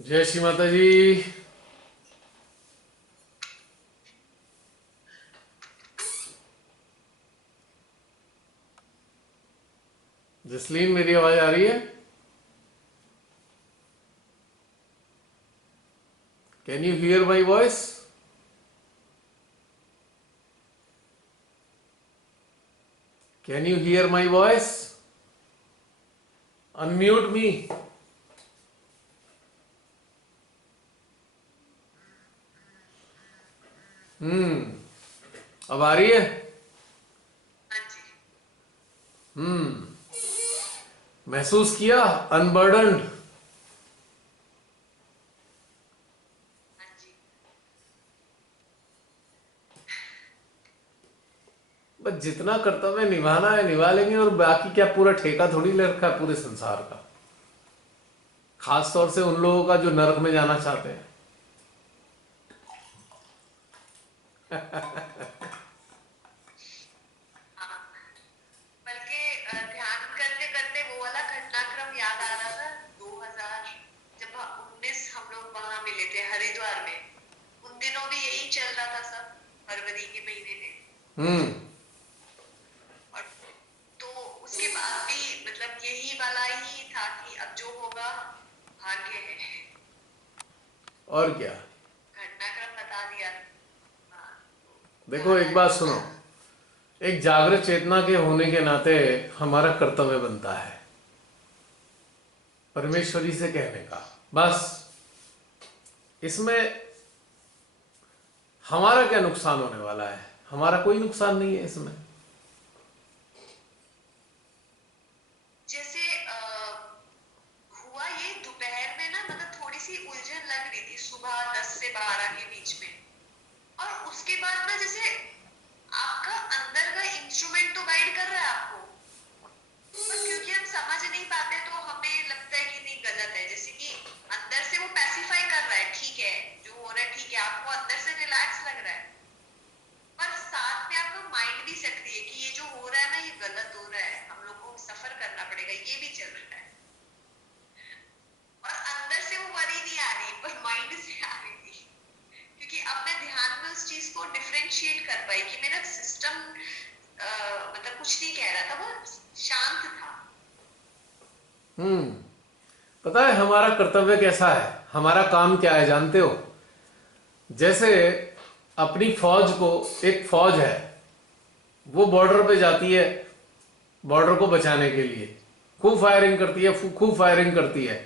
जय श्री माता जी। जसलीन, मेरी आवाज आ रही है? Can you hear my voice? Can you hear my voice? Unmute me. अब आ रही है? महसूस किया अनबर्डन्ड? बस जितना कर्तव्य निभाना है निभा लेंगे, और बाकी क्या पूरा ठेका थोड़ी ले रखा है पूरे संसार का, खास तौर से उन लोगों का जो नरक में जाना चाहते हैं। बल्कि ध्यान करते करते वो वाला घटनाक्रम याद आ रहा था। 2000 जब 19 हम लोग वहां मिले थे हरिद्वार में, उन दिनों भी यही चल रहा था सब, फरवरी के महीने में। हम्म। और तो उसके बाद भी मतलब यही वाला ही था कि अब जो होगा भाग्य है। और क्या। घटनाक्रम बता दिया। हाँ, तो देखो, याद एक आया बात वो सुनो। वाला। एक जागृत चेतना के होने के नाते हमारा कर्तव्य बनता है परमेश्वरी से कहने का। बस इसमें हमारा क्या नुकसान होने वाला है? हमारा कोई नुकसान नहीं है इसमें। जैसे हुआ ये दोपहर में ना, मतलब थोड़ी सी उलझन लग रही थी सुबह 10 से 12 के बीच में। और उसके बाद ना जैसे आपका अंदर का इंस्ट्रूमेंट तो गाइड कर रहा है आपको, पर क्योंकि हम समझ नहीं पाते तो हमें लगता है कि नहीं गलत है। जैसे कि अंदर से वो पैसिफाई कर रहा है, ठीक है जो हो रहा है ठीक है, आपको अंदर से रिलैक्स लग रहा है, पर साथ में आपका माइंड भी सक्रिय है कि ये जो हो रहा है ना ये गलत हो रहा है, हम लोग को सफर करना पड़ेगा, ये भी चल रहा है। और अंदर से वो वरी नहीं आ रही पर माइंड से आ रही थी, क्योंकि अब मैं ध्यान में उस चीज को डिफरेंशिएट कर पाई कि मेरा सिस्टम मतलब कुछ नहीं कह रहा था, वो शांत था। हम्म। पता है हमारा कर्तव्य कैसा है? हमारा काम क्या है जानते हो? जैसे अपनी फौज को, एक फौज है, वो बॉर्डर पे जाती है बॉर्डर को बचाने के लिए, खूब फायरिंग करती है, खूब फायरिंग करती है,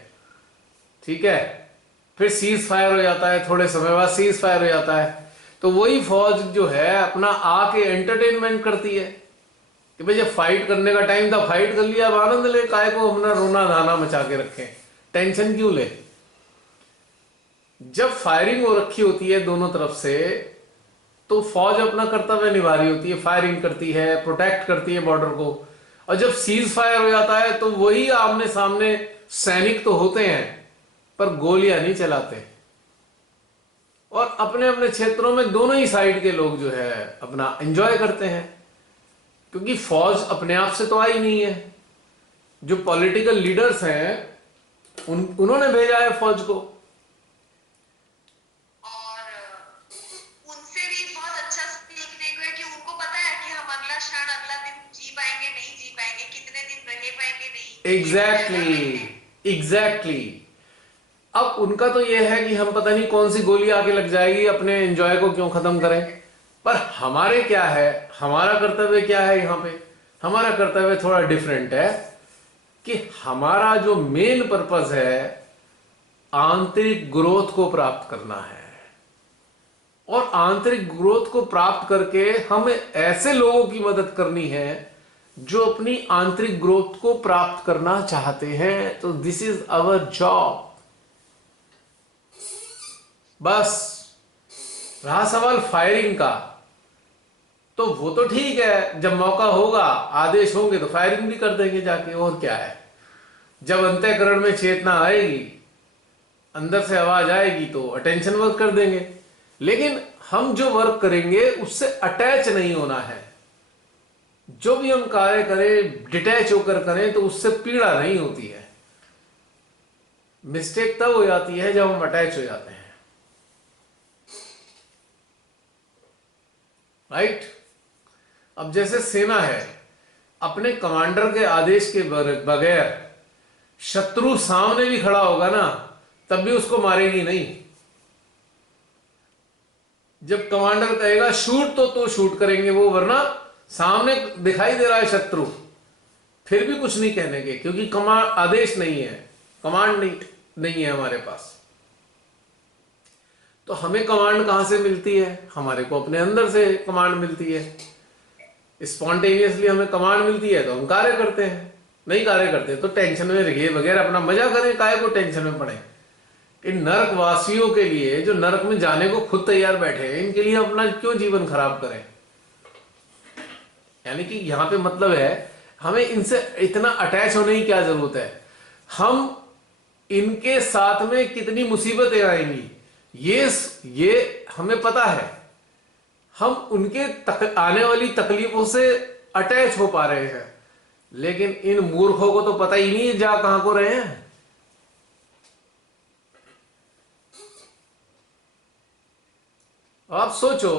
ठीक है। फिर सीज फायर हो जाता है, थोड़े समय बाद सीज फायर हो जाता है। तो वही फौज जो है अपना आके एंटरटेनमेंट करती है कि भाई जब फाइट करने का टाइम था फाइट कर लिया, अब आनंद ले, काय को अपना रोना धाना मचा के रखें, टेंशन क्यों ले। जब फायरिंग हो रखी होती है दोनों तरफ से, तो फौज अपना कर्तव्य निभा रही होती है, फायरिंग करती है, प्रोटेक्ट करती है बॉर्डर को। और जब सीज फायर हो जाता है तो वही आमने सामने सैनिक तो होते हैं पर गोलियां नहीं चलाते, और अपने अपने क्षेत्रों में दोनों ही साइड के लोग जो है अपना एंजॉय करते हैं, क्योंकि फौज अपने आप से तो आई नहीं है। जो पॉलिटिकल लीडर्स हैं उन्होंने भेजा है फौज को। और उनसे भी बहुत अच्छा सीखने को है कि उनको पता है कि हम अगला क्षण अगला दिन जी पाएंगे नहीं जी पाएंगे, कितने दिन रह पाएंगे नहीं, ये वो एग्जैक्टली मेजरमेंट है। exactly, exactly exactly. अब उनका तो यह है कि हम पता नहीं कौन सी गोली आके लग जाएगी, अपने एंजॉय को क्यों खत्म करें। पर हमारे क्या है, हमारा कर्तव्य क्या है यहाँ पे? हमारा कर्तव्य थोड़ा डिफरेंट है कि हमारा जो मेन पर्पस है आंतरिक ग्रोथ को प्राप्त करना है, और आंतरिक ग्रोथ को प्राप्त करके हमें ऐसे लोगों की मदद करनी है जो अपनी आंतरिक ग्रोथ को प्राप्त करना चाहते हैं। तो दिस इज आवर जॉब। बस रहा सवाल फायरिंग का, तो वो तो ठीक है, जब मौका होगा आदेश होंगे तो फायरिंग भी कर देंगे जाके, और क्या है। जब अंतःकरण में चेतना आएगी, अंदर से आवाज आएगी तो अटेंशन वर्क कर देंगे। लेकिन हम जो वर्क करेंगे उससे अटैच नहीं होना है। जो भी हम कार्य करें डिटैच होकर करें तो उससे पीड़ा नहीं होती है। मिस्टेक तब हो जाती है जब हम अटैच हो जाते हैं, राइट। अब जैसे सेना है, अपने कमांडर के आदेश के बगैर शत्रु सामने भी खड़ा होगा ना, तब भी उसको मारेगी नहीं। जब कमांडर कहेगा शूट तो शूट करेंगे वो, वरना सामने दिखाई दे रहा है शत्रु, फिर भी कुछ नहीं कहने के, क्योंकि कमांड आदेश नहीं है, कमांड नहीं है हमारे पास। तो हमें कमांड कहां से मिलती है? हमारे को अपने अंदर से कमांड मिलती है, स्पॉन्टेनियसली हमें कमांड मिलती है, तो हम कार्य करते हैं। नहीं कार्य करते तो टेंशन में रहिए वगैरह, अपना मजा करें, काहे को टेंशन में पड़े। इन नरक वासियों के लिए, जो नरक में जाने को खुद तैयार बैठे हैं, इनके लिए अपना क्यों जीवन खराब करें? यानी कि यहां पे मतलब है, हमें इनसे इतना अटैच होने की क्या जरूरत है। हम इनके साथ में कितनी मुसीबतें आएंगी ये हमें पता है। हम उनके आने वाली तकलीफों से अटैच हो पा रहे हैं, लेकिन इन मूर्खों को तो पता ही नहीं जा कहां को रहे हैं। आप सोचो,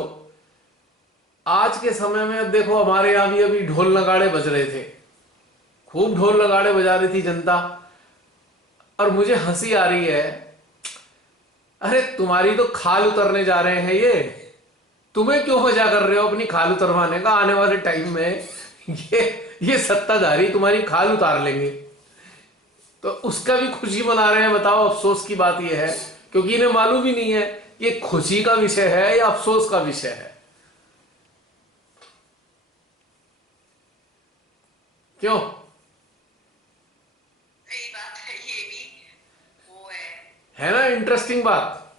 आज के समय में, अब देखो हमारे यहां भी अभी ढोल नगाड़े बज रहे थे, खूब ढोल नगाड़े बजा रही थी जनता, और मुझे हंसी आ रही है। अरे तुम्हारी तो खाल उतरने जा रहे हैं ये, तुम्हें क्यों मजा कर रहे हो अपनी खाल उतरवाने का? आने वाले टाइम में ये सत्ताधारी तुम्हारी खाल उतार लेंगे, तो उसका भी खुशी मना रहे हैं। बताओ, अफसोस की बात यह है, क्योंकि इन्हें मालूम ही नहीं है ये खुशी का विषय है या अफसोस का विषय है। क्यों? सही बात है, ये भी वो है ना इंटरेस्टिंग बात।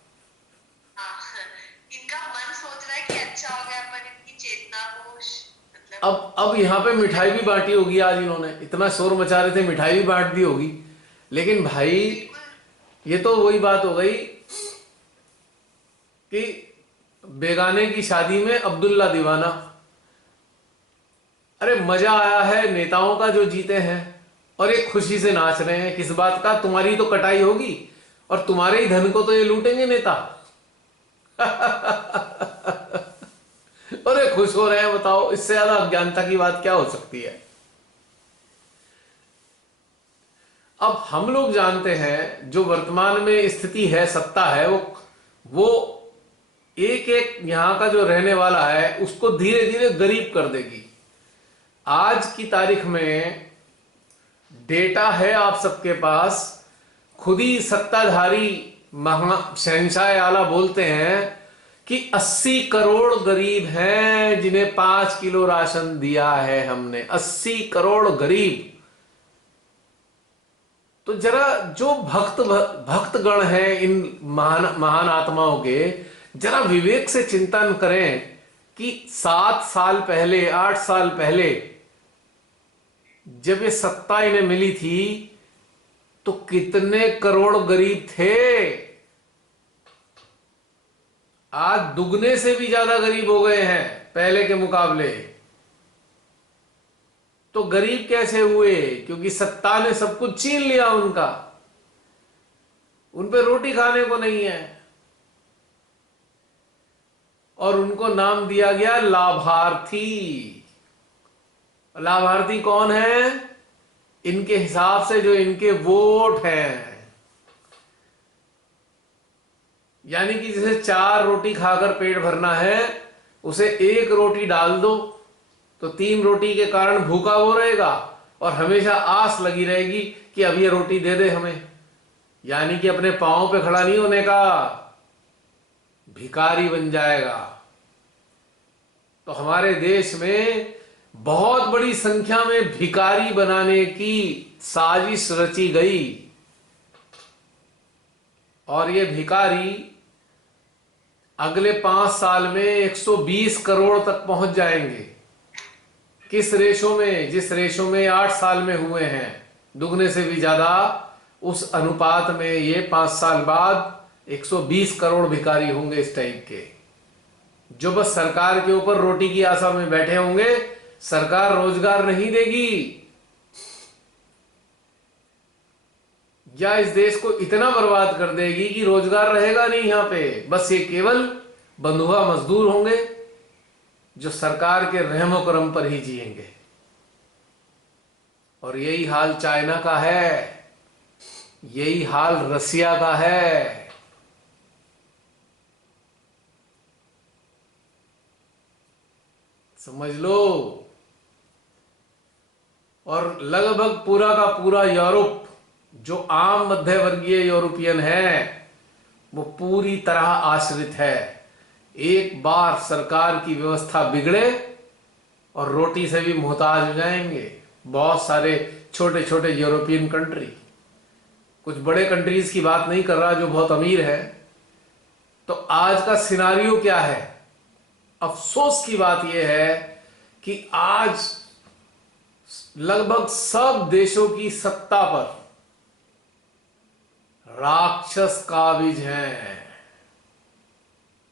हाँ, इनका मन सोच रहा है कि अच्छा हो गया, पर इनकी चेतना को मतलब अब यहां पे मिठाई भी बांटी होगी आज, इन्होंने इतना शोर मचा रहे थे, मिठाई भी बांट दी होगी। लेकिन भाई, बिल्कुल। ये तो वही बात हो गई कि बेगाने की शादी में अब्दुल्ला दीवाना। अरे मजा आया है नेताओं का जो जीते हैं, और एक खुशी से नाच रहे हैं। किस बात का? तुम्हारी तो कटाई होगी, और तुम्हारे ही धन को तो ये लूटेंगे नेता। अरे खुश हो रहे हैं, बताओ, इससे ज्यादा अज्ञानता की बात क्या हो सकती है। अब हम लोग जानते हैं जो वर्तमान में स्थिति है, सत्ता है, वो एक एक यहां का जो रहने वाला है उसको धीरे धीरे गरीब कर देगी। आज की तारीख में डेटा है आप सबके पास, खुद ही सत्ताधारी शहंशाह आला बोलते हैं कि 80 करोड़ गरीब हैं जिन्हें 5 किलो राशन दिया है हमने। 80 करोड़ गरीब। तो जरा जो भक्त गण हैं इन महान आत्माओं के, जरा विवेक से चिंतन करें कि 7 साल पहले, 8 साल पहले जब ये सत्ता इन्हें मिली थी, तो कितने करोड़ गरीब थे। आज दुगने से भी ज्यादा गरीब हो गए हैं पहले के मुकाबले। तो गरीब कैसे हुए? क्योंकि सत्ता ने सब कुछ छीन लिया उनका, उन पे रोटी खाने को नहीं है, और उनको नाम दिया गया लाभार्थी। लाभार्थी कौन है? इनके हिसाब से जो इनके वोट हैं। यानी कि जैसे 4 रोटी खाकर पेट भरना है, उसे 1 रोटी डाल दो तो 3 रोटी के कारण भूखा वो रहेगा, और हमेशा आस लगी रहेगी कि अब ये रोटी दे दे हमें। यानी कि अपने पांव पे खड़ा नहीं होने का, भिखारी बन जाएगा। तो हमारे देश में बहुत बड़ी संख्या में भिखारी बनाने की साजिश रची गई, और ये भिखारी अगले 5 साल में 120 करोड़ तक पहुंच जाएंगे। किस रेशो में? जिस रेशो में 8 साल में हुए हैं, दुगने से भी ज्यादा, उस अनुपात में ये 5 साल बाद 120 करोड़ भिखारी होंगे इस टाइप के, जो बस सरकार के ऊपर रोटी की आशा में बैठे होंगे। सरकार रोजगार नहीं देगी, या इस देश को इतना बर्बाद कर देगी कि रोजगार रहेगा नहीं यहां पे, बस ये केवल बंधुआ मजदूर होंगे जो सरकार के रहमो करम पर ही जिएंगे। और यही हाल चाइना का है, यही हाल रसिया का है। समझ लो। और लगभग पूरा का पूरा यूरोप, जो आम मध्य वर्गीय यूरोपियन है, वो पूरी तरह आश्रित है। एक बार सरकार की व्यवस्था बिगड़े और रोटी से भी मोहताज हो जाएंगे बहुत सारे छोटे छोटे यूरोपियन कंट्री। कुछ बड़े कंट्रीज की बात नहीं कर रहा जो बहुत अमीर है। तो आज का सिनारियो क्या है? अफसोस की बात यह है कि आज लगभग सब देशों की सत्ता पर राक्षस काबिज हैं।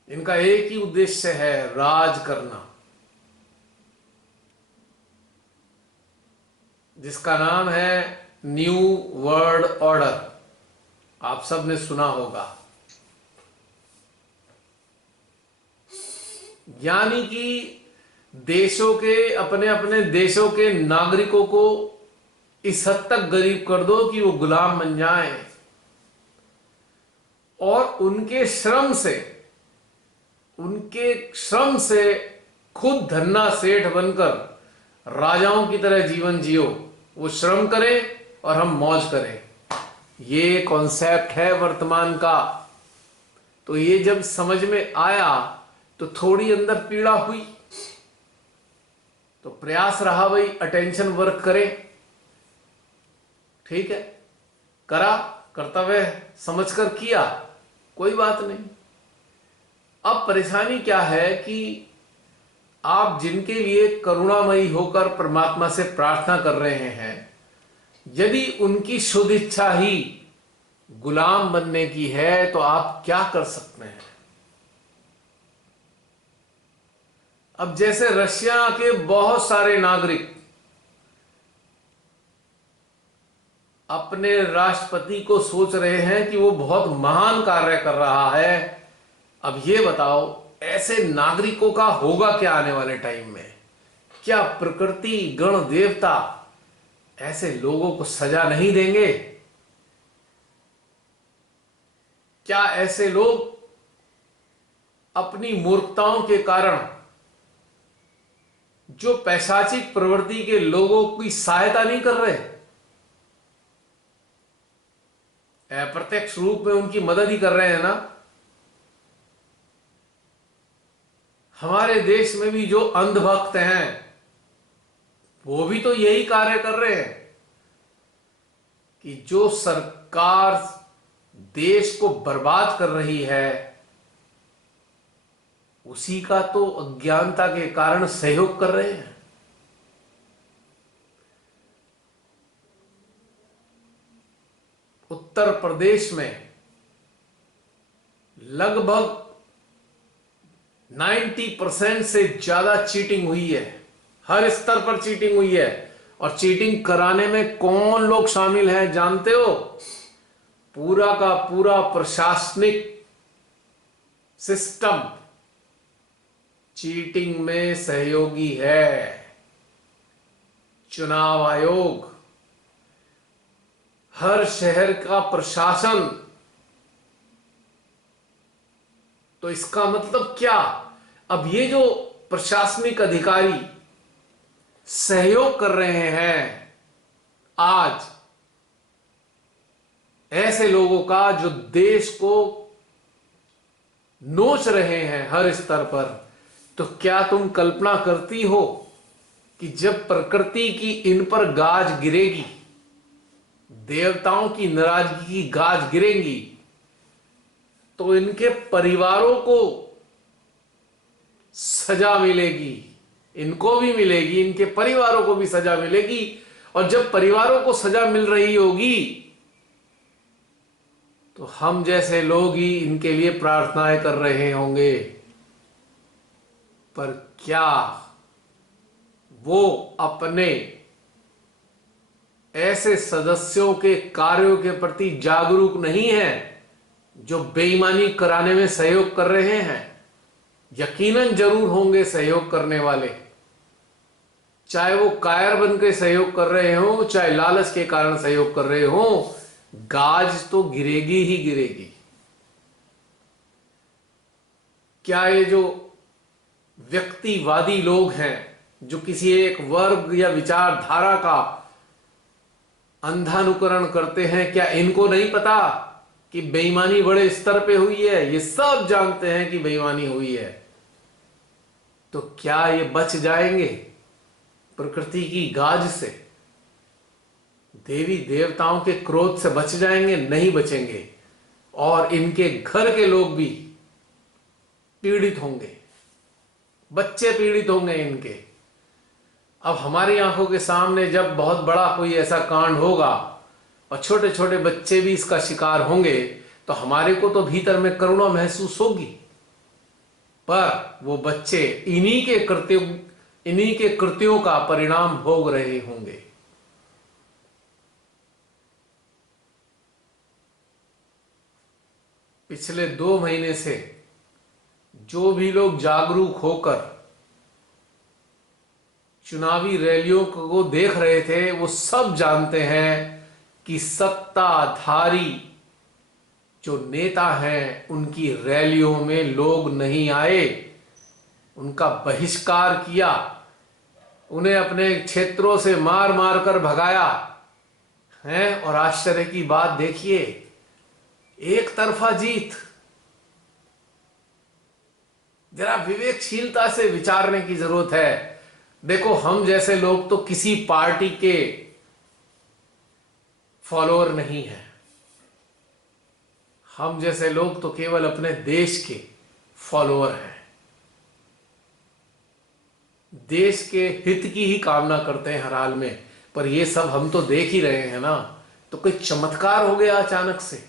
इनका एक ही उद्देश्य है, राज करना, जिसका नाम है न्यू वर्ल्ड ऑर्डर। आप सब ने सुना होगा। यानी कि देशों के, अपने अपने देशों के नागरिकों को इस हद तक गरीब कर दो कि वो गुलाम बन जाएं और उनके श्रम से खुद धन्ना सेठ बनकर राजाओं की तरह जीवन जियो। वो श्रम करें और हम मौज करें। ये कॉन्सेप्ट है वर्तमान का। तो ये जब समझ में आया तो थोड़ी अंदर पीड़ा हुई। तो प्रयास रहा भाई अटेंशन वर्क करें। ठीक है, करा, कर्तव्य समझकर किया, कोई बात नहीं। अब परेशानी क्या है कि आप जिनके लिए करुणामयी होकर परमात्मा से प्रार्थना कर रहे हैं, यदि उनकी शुद्ध इच्छा ही गुलाम बनने की है तो आप क्या कर सकते हैं? अब जैसे रशिया के बहुत सारे नागरिक अपने राष्ट्रपति को सोच रहे हैं कि वो बहुत महान कार्य कर रहा है। अब ये बताओ, ऐसे नागरिकों का होगा क्या आने वाले टाइम में? क्या प्रकृति, गण, देवता ऐसे लोगों को सजा नहीं देंगे? क्या ऐसे लोग अपनी मूर्खताओं के कारण जो पैशाचिक प्रवृत्ति के लोगों की सहायता नहीं कर रहे, अप्रत्यक्ष रूप में उनकी मदद ही कर रहे हैं ना? हमारे देश में भी जो अंधभक्त हैं वो भी तो यही कार्य कर रहे हैं कि जो सरकार देश को बर्बाद कर रही है उसी का तो अज्ञानता के कारण सहयोग कर रहे हैं। उत्तर प्रदेश में लगभग 90% से ज्यादा चीटिंग हुई है। हर स्तर पर चीटिंग हुई है। और चीटिंग कराने में कौन लोग शामिल हैं जानते हो? पूरा का पूरा प्रशासनिक सिस्टम चीटिंग में सहयोगी है। चुनाव आयोग, हर शहर का प्रशासन। तो इसका मतलब क्या? अब ये जो प्रशासनिक अधिकारी सहयोग कर रहे हैं आज ऐसे लोगों का जो देश को नोच रहे हैं हर स्तर पर, तो क्या तुम कल्पना करती हो कि जब प्रकृति की इन पर गाज गिरेगी, देवताओं की नाराजगी की गाज गिरेंगी, तो इनके परिवारों को सजा मिलेगी, इनको भी मिलेगी, इनके परिवारों को भी सजा मिलेगी। और जब परिवारों को सजा मिल रही होगी तो हम जैसे लोग ही इनके लिए प्रार्थनाएं कर रहे होंगे। पर क्या वो अपने ऐसे सदस्यों के कार्यों के प्रति जागरूक नहीं है जो बेईमानी कराने में सहयोग कर रहे हैं। यकीनन जरूर होंगे सहयोग करने वाले, चाहे वो कायर बन के सहयोग कर रहे हो, चाहे लालच के कारण सहयोग कर रहे हो, गाज तो गिरेगी ही गिरेगी। क्या ये जो व्यक्तिवादी लोग हैं, जो किसी एक वर्ग या विचारधारा का अंधानुकरण करते हैं, क्या इनको नहीं पता कि बेईमानी बड़े स्तर पे हुई है? ये सब जानते हैं कि बेईमानी हुई है, तो क्या ये बच जाएंगे प्रकृति की गाज से, देवी देवताओं के क्रोध से बच जाएंगे? नहीं बचेंगे। और इनके घर के लोग भी पीड़ित होंगे, बच्चे पीड़ित होंगे इनके। अब हमारी आंखों के सामने जब बहुत बड़ा कोई ऐसा कांड होगा और छोटे छोटे बच्चे भी इसका शिकार होंगे, तो हमारे को तो भीतर में करुणा महसूस होगी, पर वो बच्चे इन्हीं के कृत्यों का परिणाम भोग रहे होंगे। पिछले 2 महीने से जो भी लोग जागरूक होकर चुनावी रैलियों को देख रहे थे, वो सब जानते हैं कि सत्ताधारी जो नेता हैं उनकी रैलियों में लोग नहीं आए, उनका बहिष्कार किया, उन्हें अपने क्षेत्रों से मार मार कर भगाया है। और आश्चर्य की बात देखिए, एक तरफा जीत। जरा विवेकशीलता से विचारने की जरूरत है। देखो, हम जैसे लोग तो किसी पार्टी के फॉलोअर नहीं हैं, हम जैसे लोग तो केवल अपने देश के फॉलोअर हैं, देश के हित की ही कामना करते हैं हर हाल में। पर ये सब हम तो देख ही रहे हैं ना, तो कोई चमत्कार हो गया अचानक से?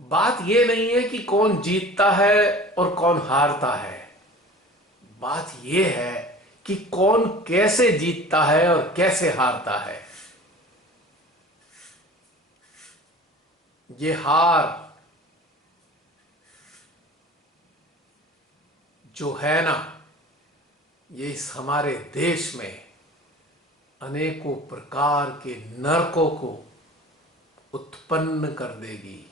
बात यह नहीं है कि कौन जीतता है और कौन हारता है, बात यह है कि कौन कैसे जीतता है और कैसे हारता है। ये हार जो है ना, ये इस हमारे देश में अनेकों प्रकार के नरकों को उत्पन्न कर देगी।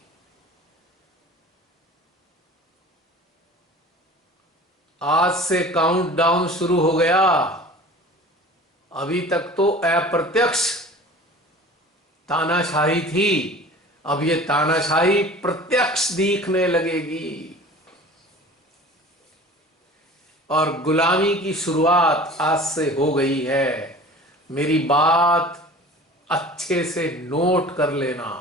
आज से काउंटडाउन शुरू हो गया। अभी तक तो अप्रत्यक्ष तानाशाही थी, अब ये तानाशाही प्रत्यक्ष दिखने लगेगी और गुलामी की शुरुआत आज से हो गई है। मेरी बात अच्छे से नोट कर लेना।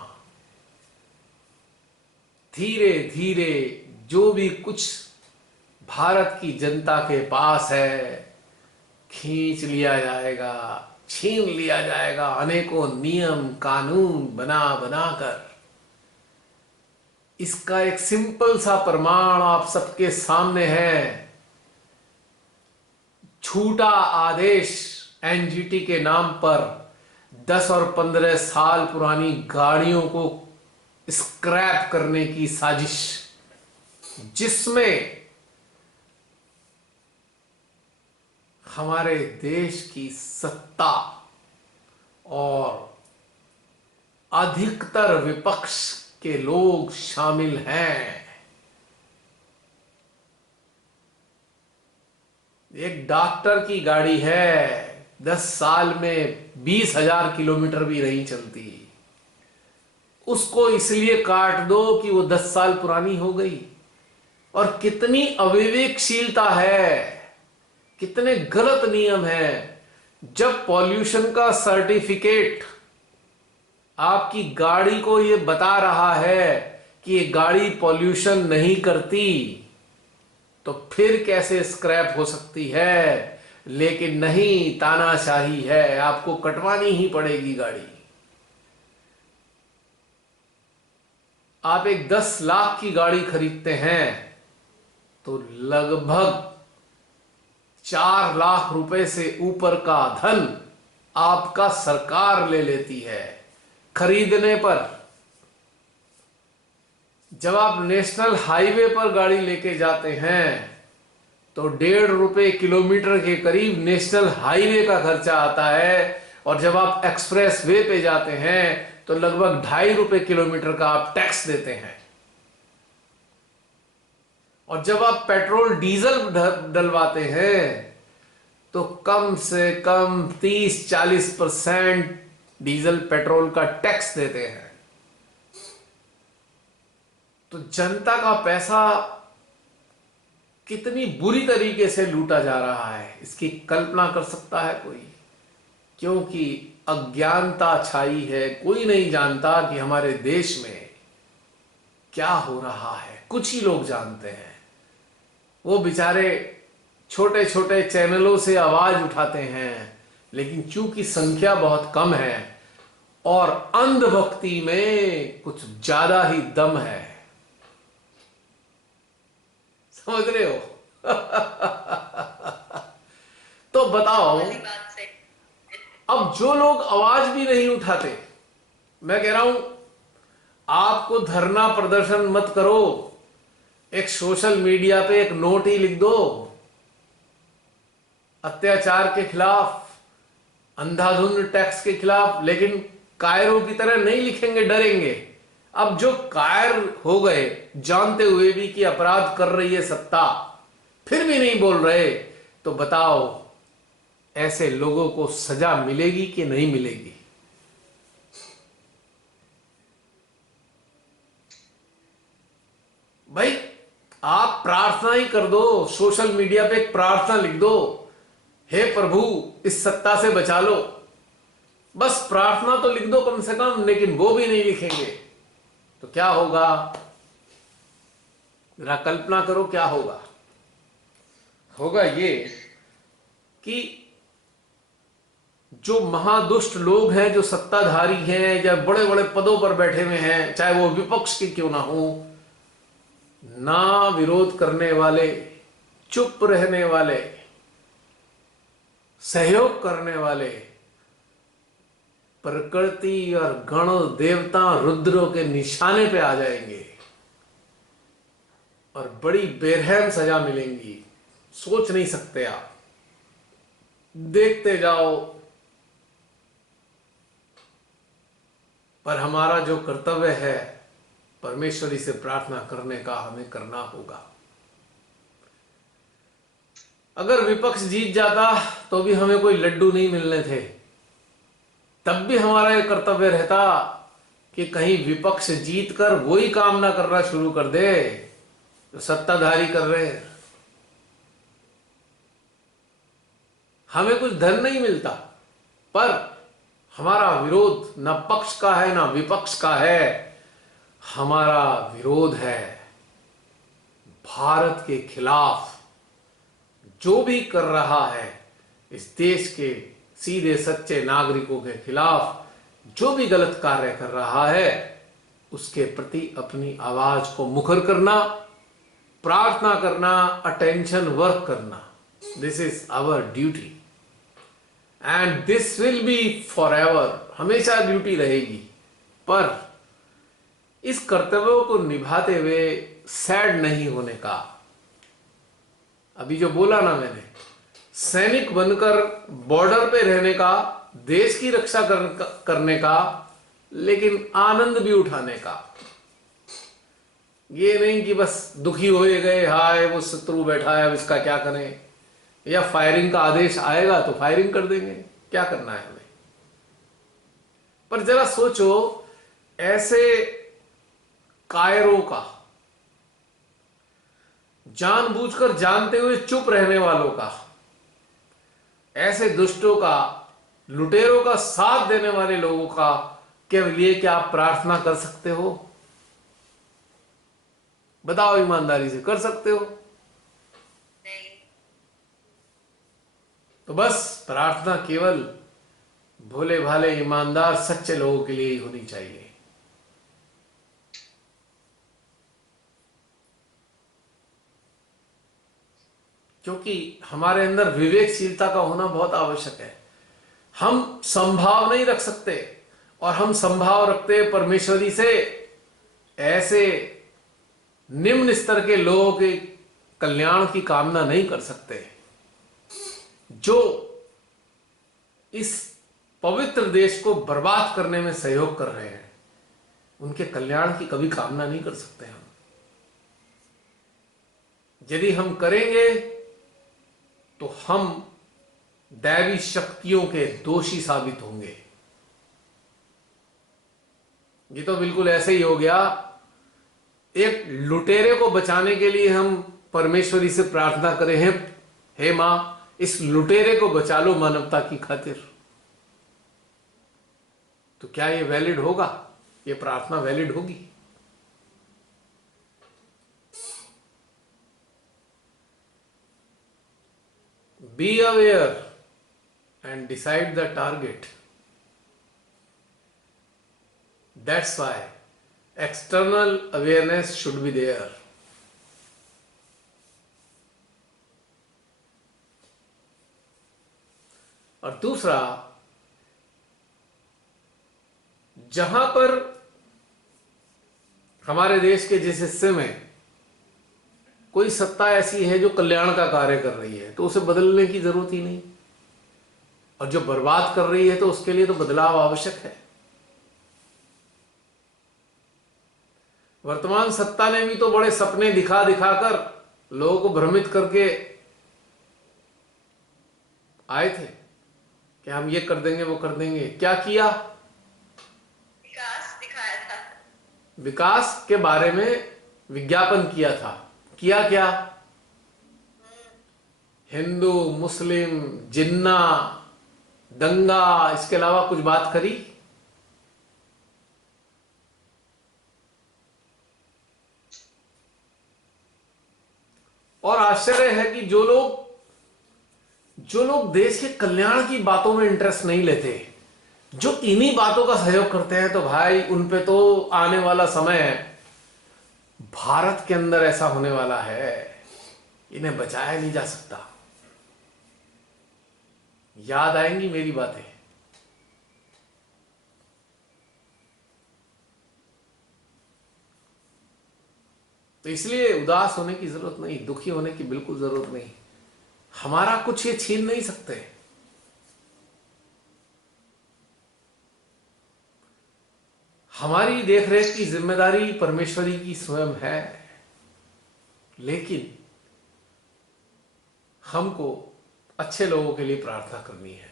धीरे धीरे जो भी कुछ भारत की जनता के पास है खींच लिया जाएगा, छीन लिया जाएगा, अनेकों नियम कानून बना बनाकर। इसका एक सिंपल सा प्रमाण आप सबके सामने है। छूटा आदेश एनजीटी के नाम पर 10 और 15 साल पुरानी गाड़ियों को स्क्रैप करने की साजिश, जिसमें हमारे देश की सत्ता और अधिकतर विपक्ष के लोग शामिल हैं। एक डॉक्टर की गाड़ी है, 10 साल में 20,000 किलोमीटर भी नहीं चलती, उसको इसलिए काट दो कि वो 10 साल पुरानी हो गई। और कितनी अविवेकशीलता है, कितने गलत नियम हैं। जब पॉल्यूशन का सर्टिफिकेट आपकी गाड़ी को ये बता रहा है कि ये गाड़ी पॉल्यूशन नहीं करती, तो फिर कैसे स्क्रैप हो सकती है? लेकिन नहीं, तानाशाही है, आपको कटवानी ही पड़ेगी गाड़ी। आप एक 10 लाख की गाड़ी खरीदते हैं तो लगभग 4 लाख रुपए से ऊपर का धन आपका सरकार ले लेती है। खरीदने पर, जब आप नेशनल हाईवे पर गाड़ी लेके जाते हैं तो 1.5 रुपए किलोमीटर के करीब नेशनल हाईवे का खर्चा आता है, और जब आप एक्सप्रेस वे पे जाते हैं तो लगभग 2.5 रुपए किलोमीटर का आप टैक्स देते हैं। और जब आप पेट्रोल डीजल डलवाते हैं तो कम से कम 30-40% डीजल पेट्रोल का टैक्स देते हैं। तो जनता का पैसा कितनी बुरी तरीके से लूटा जा रहा है, इसकी कल्पना कर सकता है कोई? क्योंकि अज्ञानता छाई है, कोई नहीं जानता कि हमारे देश में क्या हो रहा है। कुछ ही लोग जानते हैं, वो बेचारे छोटे छोटे चैनलों से आवाज उठाते हैं, लेकिन चूंकि संख्या बहुत कम है और अंधभक्ति में कुछ ज्यादा ही दम है। समझ रहे हो? तो बताओ, वाली बात से अब जो लोग आवाज भी नहीं उठाते, मैं कह रहा हूं आपको धरना प्रदर्शन मत करो, एक सोशल मीडिया पे एक नोट ही लिख दो अत्याचार के खिलाफ, अंधाधुंध टैक्स के खिलाफ, लेकिन कायरों की तरह नहीं लिखेंगे, डरेंगे। अब जो कायर हो गए, जानते हुए भी कि अपराध कर रही है सत्ता, फिर भी नहीं बोल रहे, तो बताओ ऐसे लोगों को सजा मिलेगी कि नहीं मिलेगी? भाई आप प्रार्थना ही कर दो, सोशल मीडिया पे एक प्रार्थना लिख दो, हे प्रभु इस सत्ता से बचा लो। बस प्रार्थना तो लिख दो कम से कम, लेकिन वो भी नहीं लिखेंगे तो क्या होगा? जरा कल्पना करो क्या होगा। होगा ये कि जो महादुष्ट लोग हैं, जो सत्ताधारी हैं या बड़े बड़े पदों पर बैठे हुए हैं, चाहे वो विपक्ष के क्यों ना हो, ना विरोध करने वाले, चुप रहने वाले, सहयोग करने वाले, प्रकृति और गण देवता रुद्रों के निशाने पे आ जाएंगे और बड़ी बेरहम सजा मिलेंगी। सोच नहीं सकते आप, देखते जाओ। पर हमारा जो कर्तव्य है परमेश्वरी से प्रार्थना करने का, हमें करना होगा। अगर विपक्ष जीत जाता तो भी हमें कोई लड्डू नहीं मिलने थे, तब भी हमारा यह कर्तव्य रहता कि कहीं विपक्ष जीत कर वही काम ना करना शुरू कर दे जो सत्ताधारी कर रहे हैं। हमें कुछ धन नहीं मिलता, पर हमारा विरोध न पक्ष का है ना विपक्ष का है, हमारा विरोध है भारत के खिलाफ। जो भी कर रहा है इस देश के सीधे सच्चे नागरिकों के खिलाफ, जो भी गलत कार्य कर रहा है, उसके प्रति अपनी आवाज को मुखर करना, प्रार्थना करना, अटेंशन वर्क करना, this is our duty and this will be forever. हमेशा ड्यूटी रहेगी। पर इस कर्तव्यों को निभाते हुए सैड नहीं होने का, अभी जो बोला ना मैंने, सैनिक बनकर बॉर्डर पे रहने का, देश की रक्षा करने का, लेकिन आनंद भी उठाने का। ये नहीं कि बस दुखी होए गए, हाय वो शत्रु बैठा है अब इसका क्या करें, या फायरिंग का आदेश आएगा तो फायरिंग कर देंगे, क्या करना है हमें। पर जरा सोचो, ऐसे कायरों का, जानबूझकर जानते हुए चुप रहने वालों का, ऐसे दुष्टों का, लुटेरों का साथ देने वाले लोगों का के लिए क्या आप प्रार्थना कर सकते हो? बताओ ईमानदारी से, कर सकते हो? नहीं। तो बस प्रार्थना केवल भोले भाले ईमानदार सच्चे लोगों के लिए ही होनी चाहिए। क्योंकि हमारे अंदर विवेकशीलता का होना बहुत आवश्यक है। हम संभाव नहीं रख सकते, और हम संभाव रखते परमेश्वरी से ऐसे निम्न स्तर के लोगों के कल्याण की कामना नहीं कर सकते जो इस पवित्र देश को बर्बाद करने में सहयोग कर रहे हैं। उनके कल्याण की कभी कामना नहीं कर सकते हम। यदि हम करेंगे तो हम दैवी शक्तियों के दोषी साबित होंगे। ये तो बिल्कुल ऐसे ही हो गया, एक लुटेरे को बचाने के लिए हम परमेश्वरी से प्रार्थना करें हैं, हे मां इस लुटेरे को बचा लो मानवता की खातिर। तो क्या ये वैलिड होगा? ये प्रार्थना वैलिड होगी? Be aware and decide the target. That's why external awareness should be there. और दूसरा, जहां पर हमारे देश के जिस हिस्से में कोई सत्ता ऐसी है जो कल्याण का कार्य कर रही है, तो उसे बदलने की जरूरत ही नहीं, और जो बर्बाद कर रही है तो उसके लिए तो बदलाव आवश्यक है। वर्तमान सत्ता ने भी तो बड़े सपने दिखा दिखाकर लोगों को भ्रमित करके आए थे कि हम ये कर देंगे वो कर देंगे। क्या किया? विकास दिखाया था, विकास के बारे में विज्ञापन किया था। किया क्या? हिंदू, मुस्लिम, जिन्ना, दंगा, इसके अलावा कुछ बात करी? और आश्चर्य है कि जो लोग देश के कल्याण की बातों में इंटरेस्ट नहीं लेते, जो इन्हीं बातों का सहयोग करते हैं, तो भाई उन पे तो आने वाला समय भारत के अंदर ऐसा होने वाला है, इन्हें बचाया नहीं जा सकता। याद आएंगी मेरी बातें। तो इसलिए उदास होने की जरूरत नहीं, दुखी होने की बिल्कुल जरूरत नहीं। हमारा कुछ ये छीन नहीं सकते। हमारी देखरेख की जिम्मेदारी परमेश्वरी की स्वयं है, लेकिन हमको अच्छे लोगों के लिए प्रार्थना करनी है।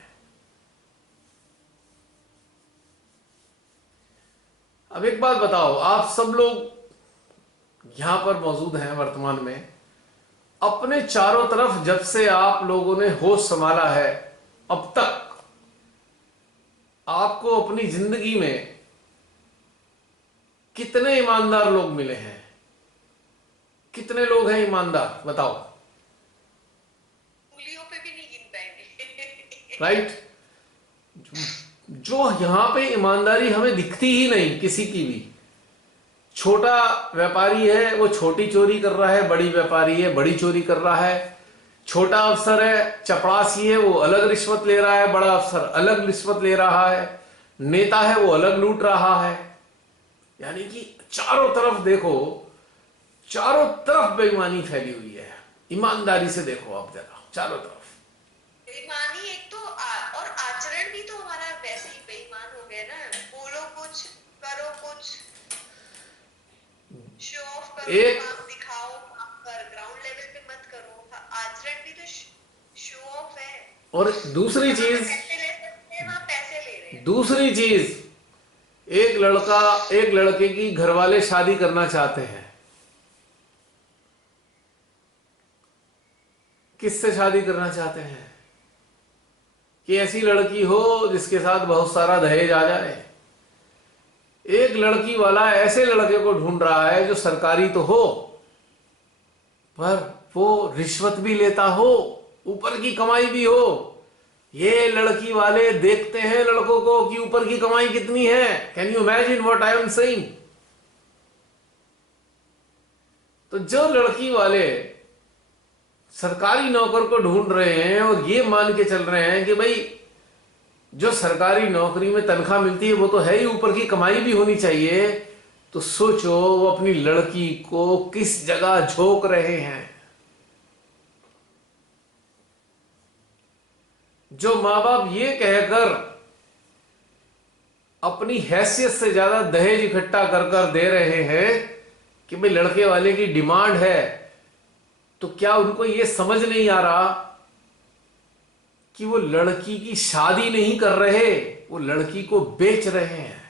अब एक बात बताओ, आप सब लोग यहां पर मौजूद हैं वर्तमान में, अपने चारों तरफ जब से आप लोगों ने होश संभाला है अब तक आपको अपनी जिंदगी में कितने ईमानदार लोग मिले हैं? कितने लोग हैं ईमानदार? बताओ। उंगलियों पे भी नहीं गिन पाएंगे। राइट? जो यहां पे ईमानदारी हमें दिखती ही नहीं किसी की भी। छोटा व्यापारी है वो छोटी चोरी कर रहा है, बड़ी व्यापारी है बड़ी चोरी कर रहा है, छोटा अफसर है चपरासी है वो अलग रिश्वत ले रहा है, बड़ा अफसर अलग रिश्वत ले रहा है, नेता है वो अलग लूट रहा है। यानी कि चारों तरफ देखो, चारों तरफ बेईमानी फैली हुई है। ईमानदारी से देखो आप जरा चारों तरफ। बेईमानी एक तो और आचरण भी तो हमारा वैसे ही बेईमान हो गया ना। बोलो कुछ, करो कुछ, शो ऑफ करो, काम दिखाओ, काम कर, ग्राउंड लेवल पे मत करो। आचरण भी तो शो ऑफ है। और दूसरी चीज, पैसे ले सकते हैं, वहां पैसे ले रहे हैं। दूसरी चीज, एक लड़का एक लड़के की घरवाले शादी करना चाहते हैं, किससे शादी करना चाहते हैं? कि ऐसी लड़की हो जिसके साथ बहुत सारा दहेज आ जाए। एक लड़की वाला ऐसे लड़के को ढूंढ रहा है जो सरकारी तो हो पर वो रिश्वत भी लेता हो, ऊपर की कमाई भी हो। ये लड़की वाले देखते हैं लड़कों को कि ऊपर की कमाई कितनी है। Can you imagine what I am saying? तो जो लड़की वाले सरकारी नौकर को ढूंढ रहे हैं और ये मान के चल रहे हैं कि भाई जो सरकारी नौकरी में तनख्वाह मिलती है वो तो है ही, ऊपर की कमाई भी होनी चाहिए। तो सोचो वो अपनी लड़की को किस जगह झोंक रहे हैं। जो माँ बाप ये कहकर अपनी हैसियत से ज्यादा दहेज इकट्ठा कर कर दे रहे हैं कि भाई लड़के वाले की डिमांड है, तो क्या उनको ये समझ नहीं आ रहा कि वो लड़की की शादी नहीं कर रहे, वो लड़की को बेच रहे हैं।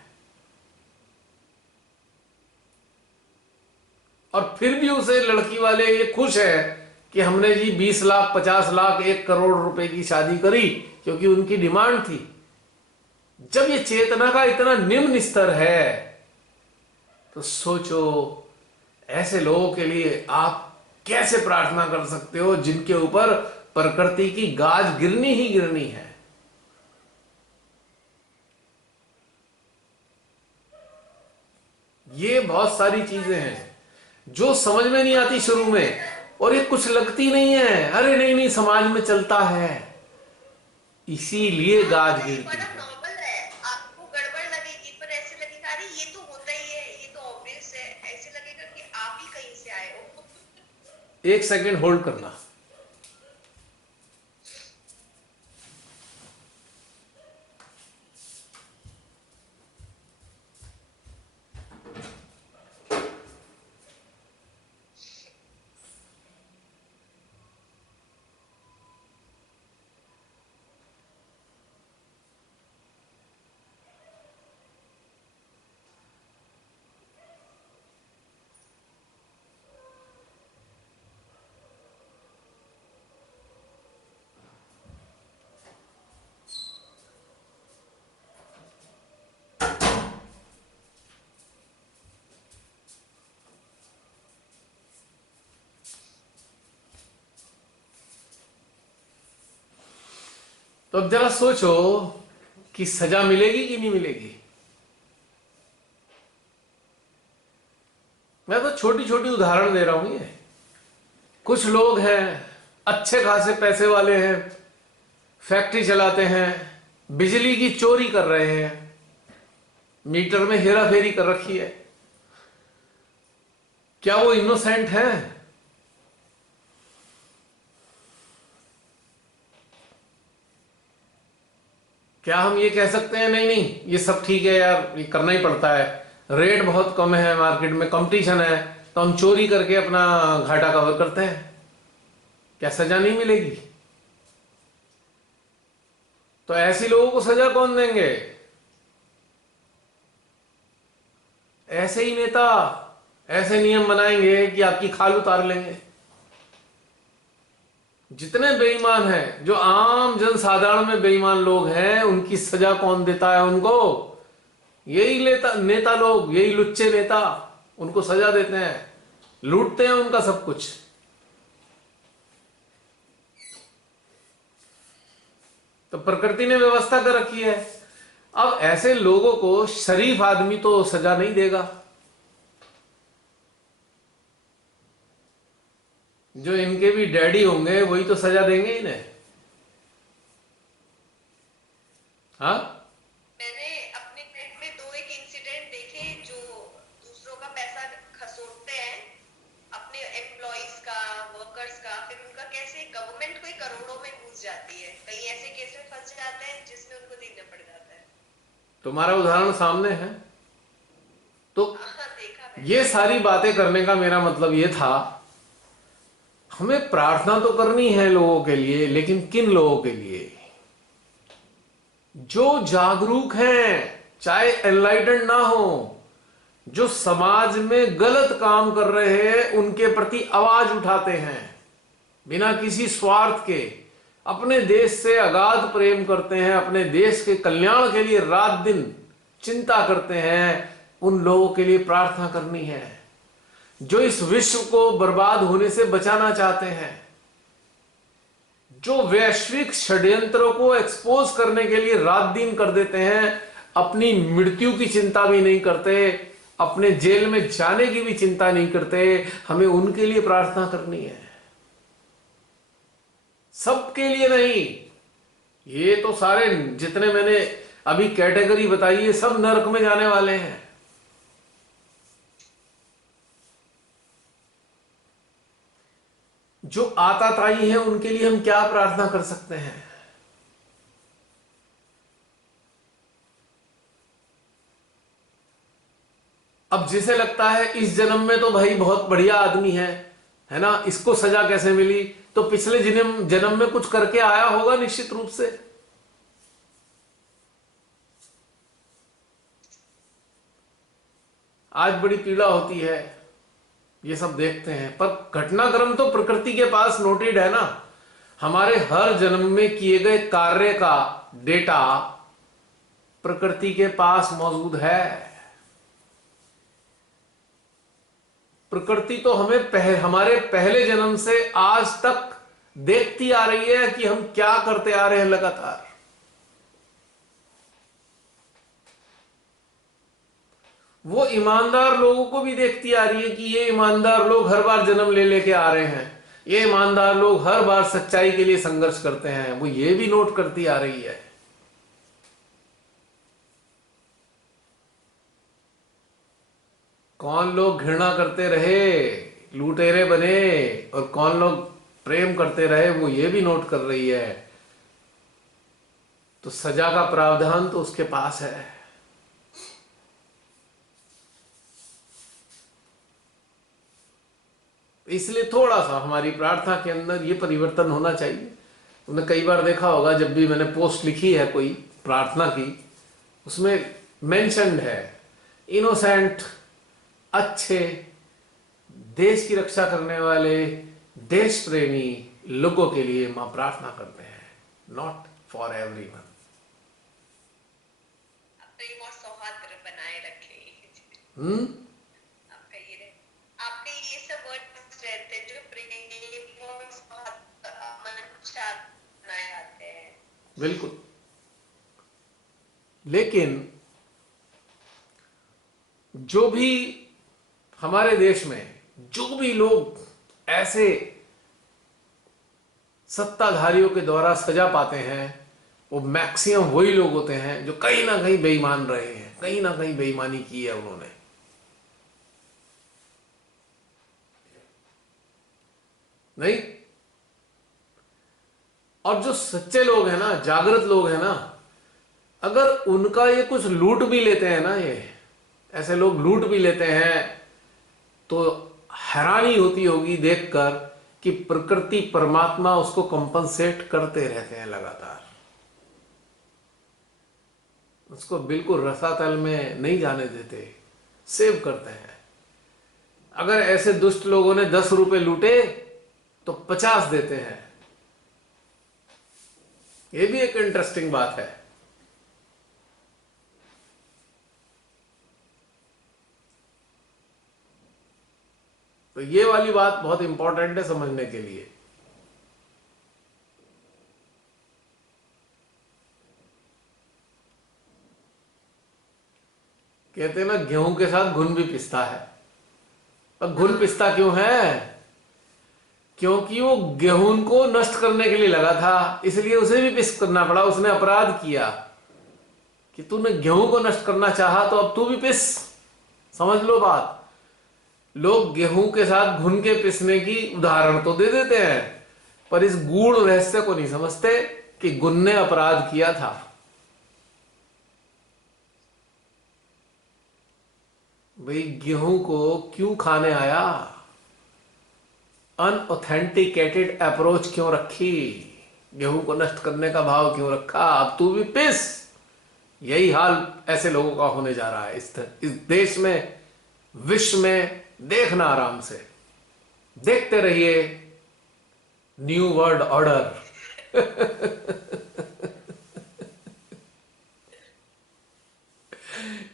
और फिर भी उसे लड़की वाले ये खुश है कि हमने जी 20 लाख 50 लाख 1 करोड़ रुपए की शादी करी, क्योंकि उनकी डिमांड थी। जब ये चेतना का इतना निम्न स्तर है तो सोचो ऐसे लोगों के लिए आप कैसे प्रार्थना कर सकते हो जिनके ऊपर प्रकृति की गाज गिरनी ही गिरनी है। ये बहुत सारी चीजें हैं जो समझ में नहीं आती शुरू में, और ये कुछ लगती नहीं है, अरे नहीं नहीं समाज में चलता है, इसीलिए गाज गिरती बड़ा है। नॉर्मल है, आपको गड़बड़ लगेगी पर ऐसे लगेगा अरे ये तो होता ही है, ये तो ऑब्वियस है, ऐसे लगेगा कि आप ही कहीं से आए हो। 1 सेकेंड होल्ड करना। तो अब जरा सोचो कि सजा मिलेगी कि नहीं मिलेगी। मैं तो छोटी छोटी उदाहरण दे रहा हूं। ये कुछ लोग हैं अच्छे खासे पैसे वाले हैं, फैक्ट्री चलाते हैं, बिजली की चोरी कर रहे हैं, मीटर में हेरा फेरी कर रखी है। क्या वो इनोसेंट हैं? क्या हम ये कह सकते हैं नहीं नहीं ये सब ठीक है यार, ये करना ही पड़ता है, रेट बहुत कम है, मार्केट में कंपटीशन है, तो हम चोरी करके अपना घाटा कवर करते हैं, क्या सजा नहीं मिलेगी? तो ऐसे लोगों को सजा कौन देंगे? ऐसे ही नेता ऐसे नियम बनाएंगे कि आपकी खाल उतार लेंगे। जितने बेईमान हैं, जो आम जनसाधारण में बेईमान लोग हैं, उनकी सजा कौन देता है उनको? यही नेता लोग, यही लुच्चे नेता उनको सजा देते हैं, लूटते हैं उनका सब कुछ। तो प्रकृति ने व्यवस्था कर रखी है। अब ऐसे लोगों को शरीफ आदमी तो सजा नहीं देगा, जो इनके भी डैडी होंगे वही तो सजा देंगे इन्हें। हाँ, मैंने अपने नेट में 2 एक इंसिडेंट देखे जो दूसरों का पैसा खसोटते हैं, अपने एम्प्लॉइज का, वर्कर्स का, फिर उनका कैसे गवर्नमेंट कोई करोड़ों में घुस जाती है, कई ऐसे केस में फंस जाते हैं जिसमें उनको देना पड़ जाता है। तुम्हारा उदाहरण सामने है। तो हाँ, देखा मैंने। ये सारी बातें करने का मेरा मतलब ये था, हमें प्रार्थना तो करनी है लोगों के लिए, लेकिन किन लोगों के लिए? जो जागरूक हैं, चाहे एनलाइटेंड ना हो, जो समाज में गलत काम कर रहे हैं उनके प्रति आवाज उठाते हैं, बिना किसी स्वार्थ के अपने देश से अगाध प्रेम करते हैं, अपने देश के कल्याण के लिए रात दिन चिंता करते हैं, उन लोगों के लिए प्रार्थना करनी है। जो इस विश्व को बर्बाद होने से बचाना चाहते हैं, जो वैश्विक षड्यंत्रों को एक्सपोज करने के लिए रात दिन कर देते हैं, अपनी मृत्यु की चिंता भी नहीं करते, अपने जेल में जाने की भी चिंता नहीं करते, हमें उनके लिए प्रार्थना करनी है। सबके लिए नहीं, ये तो सारे जितने मैंने अभी कैटेगरी बताई ये सब नरक में जाने वाले हैं। जो आताताई हैं उनके लिए हम क्या प्रार्थना कर सकते हैं? अब जिसे लगता है इस जन्म में तो भाई बहुत बढ़िया आदमी है ना, इसको सजा कैसे मिली, तो पिछले जन्म जन्म में कुछ करके आया होगा निश्चित रूप से। आज बड़ी पीड़ा होती है, ये सब देखते हैं, पर घटनाक्रम तो प्रकृति के पास नोटेड है ना। हमारे हर जन्म में किए गए कार्य का डेटा प्रकृति के पास मौजूद है। प्रकृति तो हमें हमारे पहले जन्म से आज तक देखती आ रही है कि हम क्या करते आ रहे हैं लगातार। वो ईमानदार लोगों को भी देखती आ रही है कि ये ईमानदार लोग हर बार जन्म ले लेके आ रहे हैं, ये ईमानदार लोग हर बार सच्चाई के लिए संघर्ष करते हैं, वो ये भी नोट करती आ रही है। कौन लोग घृणा करते रहे, लुटेरे बने, और कौन लोग प्रेम करते रहे, वो ये भी नोट कर रही है। तो सजा का प्रावधान तो उसके पास है। इसलिए थोड़ा सा हमारी प्रार्थना के अंदर ये परिवर्तन होना चाहिए। तुमने कई बार देखा होगा, जब भी मैंने पोस्ट लिखी है कोई प्रार्थना की, उसमें मेंशन्ड है इनोसेंट, अच्छे, देश की रक्षा करने वाले, देश प्रेमी लोगों के लिए मां प्रार्थना करते हैं, नॉट फॉर एवरीवन। प्रेम और सौहार्द बनाए रखे। आपके ये सब वर्ड्स रहते हैं जो प्रेम और सौहार्द बनाए आते हैं। बिल्कुल। लेकिन जो भी हमारे देश में जो भी लोग ऐसे सत्ताधारियों के द्वारा सजा पाते हैं, वो मैक्सिमम वही लोग होते हैं जो कहीं ना कहीं बेईमान रहे हैं, कहीं ना कहीं बेईमानी की है उन्होंने। नहीं, और जो सच्चे लोग हैं ना, जागृत लोग हैं ना, अगर उनका ये कुछ लूट भी लेते हैं ना, ये ऐसे लोग लूट भी लेते हैं, तो हैरानी होती होगी देखकर कि प्रकृति परमात्मा उसको कंपनसेट करते रहते हैं लगातार, उसको बिल्कुल रसातल में नहीं जाने देते, सेव करते हैं। अगर ऐसे दुष्ट लोगों ने 10 रुपए लूटे तो 50 देते हैं। यह भी एक इंटरेस्टिंग बात है। तो ये वाली बात बहुत इंपॉर्टेंट है समझने के लिए। कहते हैं ना, गेहूं के साथ घुन भी पिसता है। और घुन पिसता क्यों है? क्योंकि वो गेहूं को नष्ट करने के लिए लगा था, इसलिए उसे भी पिस करना पड़ा। उसने अपराध किया कि तूने गेहूं को नष्ट करना चाहा, तो अब तू भी पिस। समझ लो बात। लोग गेहूं के साथ घुन के पिसने की उदाहरण तो दे देते हैं, पर इस गूढ़ रहस्य को नहीं समझते कि गुन ने अपराध किया था। भाई, गेहूं को क्यों खाने आया? अनऑथेंटिकेटेड अप्रोच क्यों रखी? गेहूं को नष्ट करने का भाव क्यों रखा? अब तू भी पिस। यही हाल ऐसे लोगों का होने जा रहा है इस देश में, विश्व में। देखना, आराम से देखते रहिए न्यू वर्ल्ड ऑर्डर।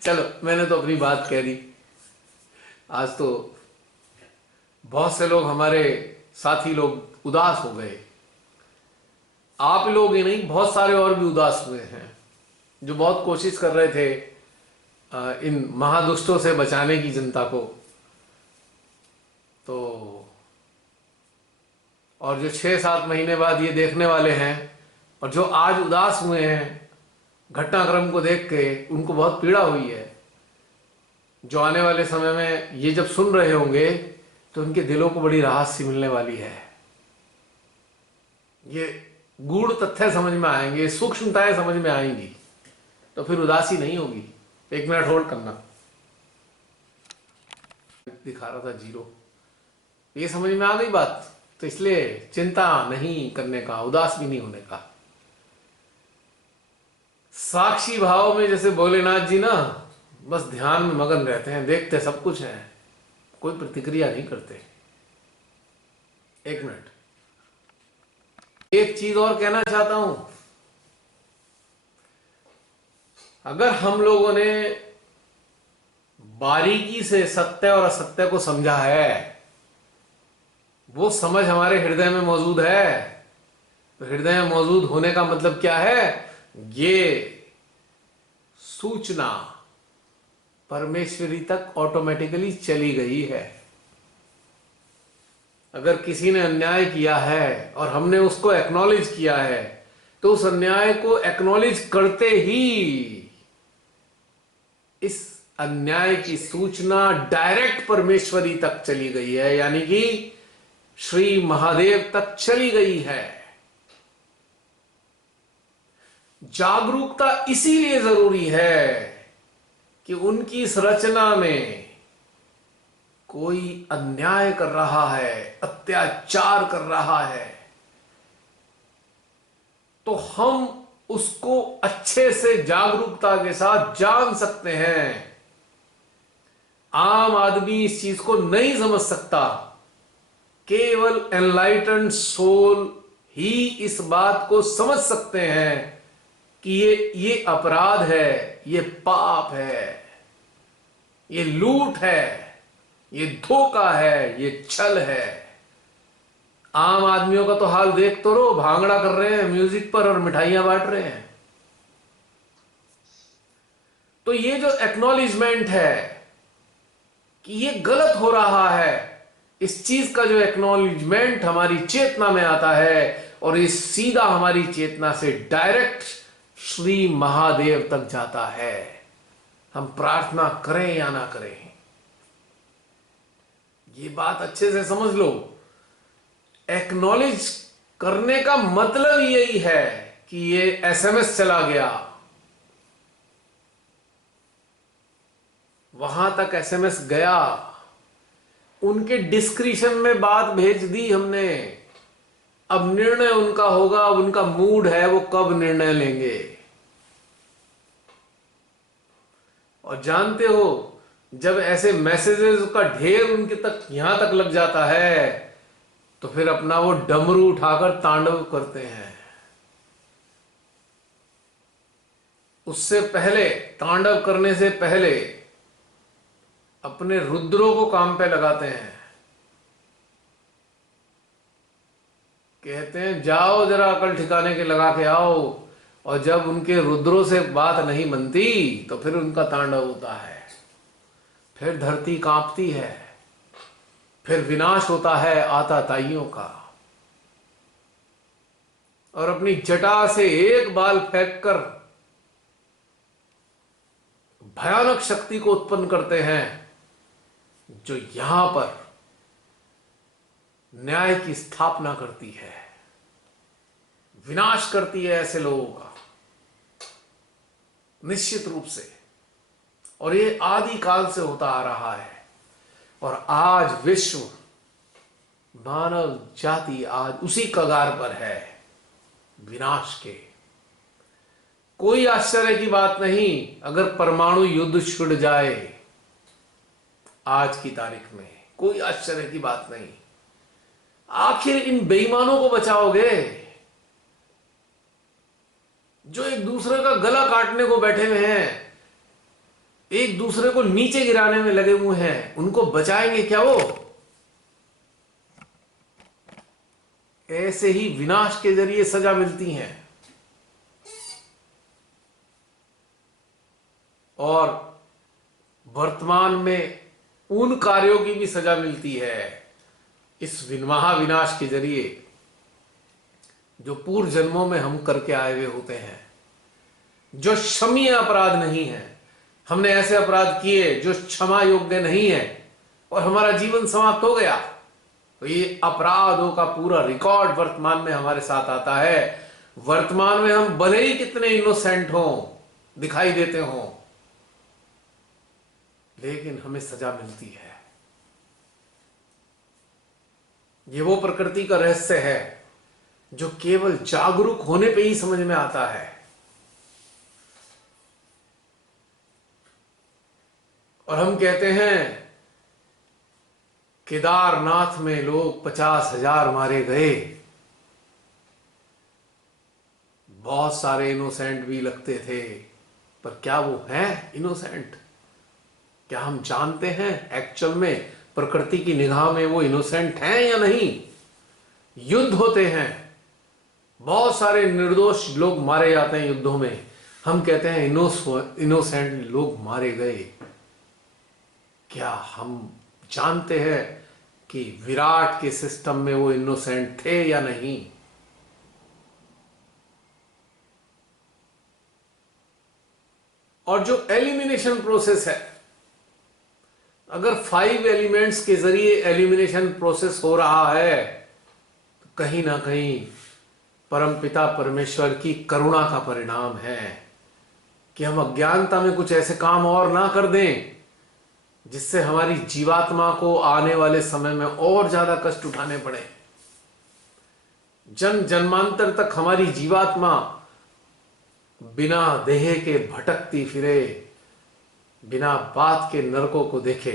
चलो, मैंने तो अपनी बात कह दी। आज तो बहुत से लोग, हमारे साथी लोग उदास हो गए। आप लोग ही नहीं, बहुत सारे और भी उदास हुए हैं जो बहुत कोशिश कर रहे थे इन महादुष्टों से बचाने की जनता को। तो और जो 6-7 महीने बाद ये देखने वाले हैं, और जो आज उदास हुए हैं घटनाक्रम को देख के, उनको बहुत पीड़ा हुई है, जो आने वाले समय में ये जब सुन रहे होंगे तो उनके दिलों को बड़ी राहत सी मिलने वाली है। ये गूढ़ तथ्य समझ में आएंगे, सूक्ष्मताएं समझ में आएंगी, तो फिर उदासी नहीं होगी। 1 मिनट होल्ड करना। दिखा रहा था 0। ये समझ में आ गई बात, तो इसलिए चिंता नहीं करने का, उदास भी नहीं होने का। साक्षी भाव में जैसे भोलेनाथ जी ना बस ध्यान में मगन रहते हैं, देखते सब कुछ है, कोई प्रतिक्रिया नहीं करते। 1 मिनट, एक चीज और कहना चाहता हूं। अगर हम लोगों ने बारीकी से सत्य और असत्य को समझा है, वो समझ हमारे हृदय में मौजूद है, तो हृदय में मौजूद होने का मतलब क्या है? ये सूचना परमेश्वरी तक ऑटोमेटिकली चली गई है। अगर किसी ने अन्याय किया है और हमने उसको एक्नॉलेज किया है, तो उस अन्याय को एक्नॉलेज करते ही इस अन्याय की सूचना डायरेक्ट परमेश्वरी तक चली गई है, यानी कि श्री महादेव तक चली गई है। जागरूकता इसीलिए जरूरी है कि उनकी इस रचना में कोई अन्याय कर रहा है, अत्याचार कर रहा है, तो हम उसको अच्छे से जागरूकता के साथ जान सकते हैं। आम आदमी इस चीज को नहीं समझ सकता। केवल एनलाइटेंड सोल ही इस बात को समझ सकते हैं कि ये अपराध है, ये पाप है, ये लूट है, ये धोखा है, ये छल है। आम आदमियों का तो हाल देख तो रो, भांगड़ा कर रहे हैं म्यूजिक पर और मिठाइयां बांट रहे हैं। तो ये जो एक्नॉलेजमेंट है कि ये गलत हो रहा है, इस चीज का जो एक्नॉलेजमेंट हमारी चेतना में आता है, और इस सीधा हमारी चेतना से डायरेक्ट श्री महादेव तक जाता है। हम प्रार्थना करें या ना करें, ये बात अच्छे से समझ लो। एक्नॉलेज करने का मतलब यही है कि ये एसएमएस चला गया, वहां तक एसएमएस गया, उनके डिस्क्रिप्शन में बात भेज दी हमने। अब निर्णय उनका होगा, अब उनका मूड है वो कब निर्णय लेंगे। और जानते हो, जब ऐसे मैसेजेस का ढेर उनके तक यहां तक लग जाता है, तो फिर अपना वो डमरू उठाकर तांडव करते हैं। उससे पहले, तांडव करने से पहले अपने रुद्रों को काम पे लगाते हैं। कहते हैं जाओ जरा अकल ठिकाने के लगा के आओ, और जब उनके रुद्रों से बात नहीं बनती तो फिर उनका तांडव होता है। फिर धरती कांपती है, फिर विनाश होता है आताताइयों का। और अपनी जटा से एक बाल फेंककर भयानक शक्ति को उत्पन्न करते हैं, जो यहां पर न्याय की स्थापना करती है, विनाश करती है ऐसे लोगों का, निश्चित रूप से। और ये आदि काल से होता आ रहा है। और आज विश्व, मानव जाति आज उसी कगार पर है, विनाश के। कोई आश्चर्य की बात नहीं अगर परमाणु युद्ध छिड़ जाए आज की तारीख में, कोई आश्चर्य की बात नहीं। आखिर इन बेईमानों को बचाओगे जो एक दूसरे का गला काटने को बैठे हुए हैं, एक दूसरे को नीचे गिराने में लगे हुए हैं, उनको बचाएंगे क्या वो? ऐसे ही विनाश के जरिए सजा मिलती है। और वर्तमान में उन कार्यों की भी सजा मिलती है इस महाविनाश के जरिए। जो पूर्व जन्मों में हम करके आए हुए होते हैं, जो क्षमीय अपराध नहीं है। हमने ऐसे अपराध किए जो क्षमा योग्य नहीं है और हमारा जीवन समाप्त हो गया, तो ये अपराधों का पूरा रिकॉर्ड वर्तमान में हमारे साथ आता है। वर्तमान में हम भले ही कितने इनोसेंट हों, दिखाई देते हों, लेकिन हमें सजा मिलती है। ये वो प्रकृति का रहस्य है जो केवल जागरूक होने पे ही समझ में आता है। और हम कहते हैं केदारनाथ में लोग 50,000 मारे गए, बहुत सारे इनोसेंट भी लगते थे, पर क्या वो हैं इनोसेंट? क्या हम जानते हैं एक्चुअल में प्रकृति की निगाह में वो इनोसेंट हैं या नहीं? युद्ध होते हैं, बहुत सारे निर्दोष लोग मारे जाते हैं युद्धों में, हम कहते हैं इनोसेंट लोग मारे गए। क्या हम जानते हैं कि विराट के सिस्टम में वो इनोसेंट थे या नहीं? और जो एलिमिनेशन प्रोसेस है, अगर 5 एलिमेंट्स के जरिए एलिमिनेशन प्रोसेस हो रहा है, तो कहीं ना कहीं परमपिता परमेश्वर की करुणा का परिणाम है कि हम अज्ञानता में कुछ ऐसे काम और ना कर दें जिससे हमारी जीवात्मा को आने वाले समय में और ज्यादा कष्ट उठाने पड़े। जन्म जन्मांतर तक हमारी जीवात्मा बिना देह के भटकती फिरे, बिना बात के नरकों को देखे,